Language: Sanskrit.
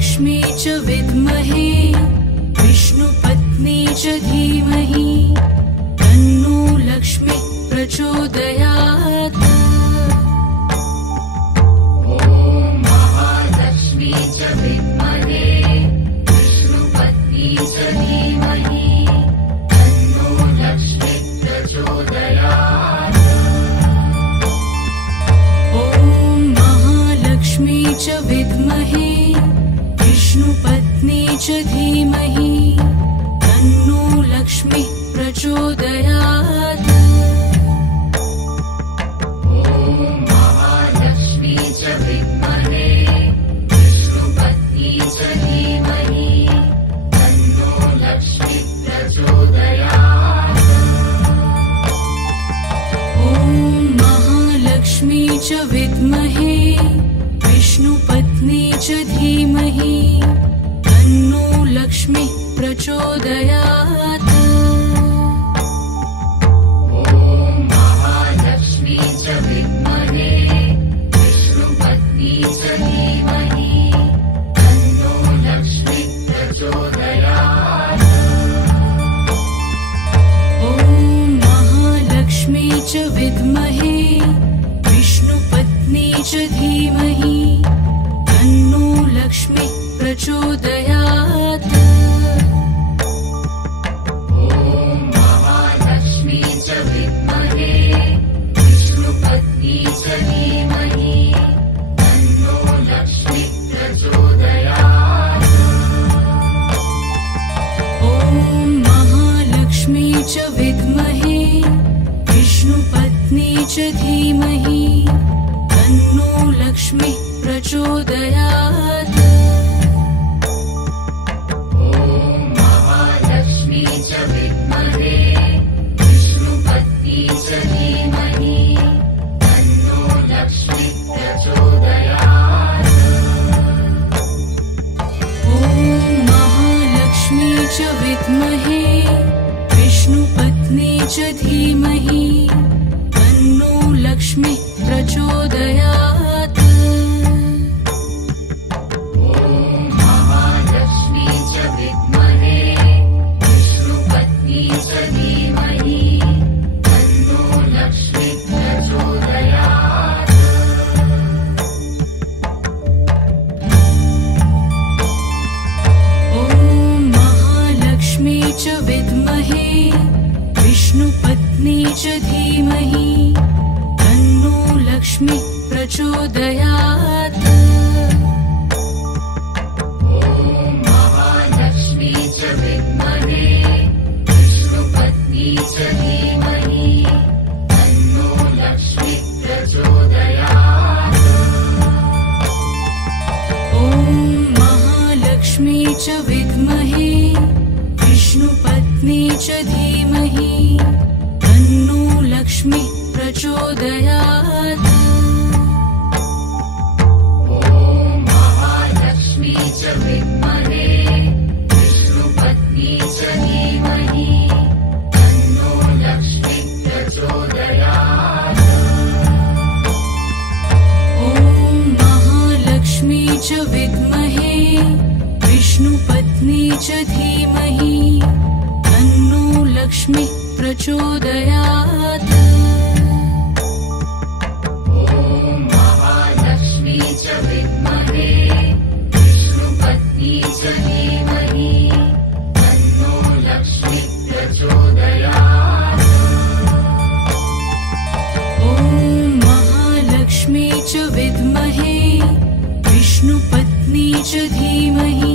लक्ष्मी च विद्महे विष्णुपत्नी च धीमहि तन्नो लक्ष्मी प्रचोदयात्। महालक्ष्मी च विद्महे विष्णुपत्नी च धीमहि तन्नो लक्ष्मी प्रचोदयात्। ॐ महालक्ष्मी च विद्महे विष्णुपत्नी च धीमहि तन्नो लक्ष्मी प्रचोदयात्। महालक्ष्मी च विद्महे विष्णुपत्नी च धीमहि तन्नो लक्ष्मी प्रचोदयात्। ॐ महालक्ष्मी च विद्महे विष्णुपत्नी च धीमहि तन्नो लक्ष्मी प्रचोदयात्। महालक्ष्मी च विद्महे विष्णुपत्नी च धीमहि तन्नो लक्ष्मी प्रचोदयात्। ॐ महालक्ष्मी च विद्महे विष्णुपत्नी च धीमहि तन्नो लक्ष्मी प्रचोदयात्। महालक्ष्मी च विद्महे विष्णुपत्नी च धीमहि तन्नो लक्ष्मी प्रचोदयात्। ॐ महालक्ष्मी च विद्महे विष्णुपत्नी च धीमहि तन्नो लक्ष्मी प्रचोदयात्। महालक्ष्मी च विद्महे विष्णुपत्नी च धीमहि तन्नो लक्ष्मी प्रचोदयात्। ॐ महालक्ष्मी च विद्महे विष्णुपत्नी च धीमहि तन्नो लक्ष्मी प्रचोदयात्। महालक्ष्मी च विद्महे विष्णुपत्नी च धीमहि तन्नो लक्ष्मी प्रचोदयात्। ॐ महालक्ष्मी च विद्महे विष्णुपत्नी च धीमहि तन्नो लक्ष्मी प्रचोदयात्। महालक्ष्मी च विद्महे विष्णुपत्नी च धीमहि तन्नो लक्ष्मी प्रचोदयात्। ॐ महालक्ष्मी च विद्महे विष्णुपत्नी च धीमहि तन्नो लक्ष्मी प्रचोदयात्। महालक्ष्मी च विद्महे विष्णुपत्नी च धीमहि तन्नो लक्ष्मी प्रचोदयात्। ॐ महालक्ष्मी च विद्महे विष्णुपत्नी च धीमहि तन्नो लक्ष्मी प्रचोदयात्। महालक्ष्मी च विद्महे विष्णुपत्नी च धीमहि तन्नो लक्ष्मी प्रचोदयात्। ॐ महालक्ष्मी च विद्महे विष्णुपत्नी च धीमहि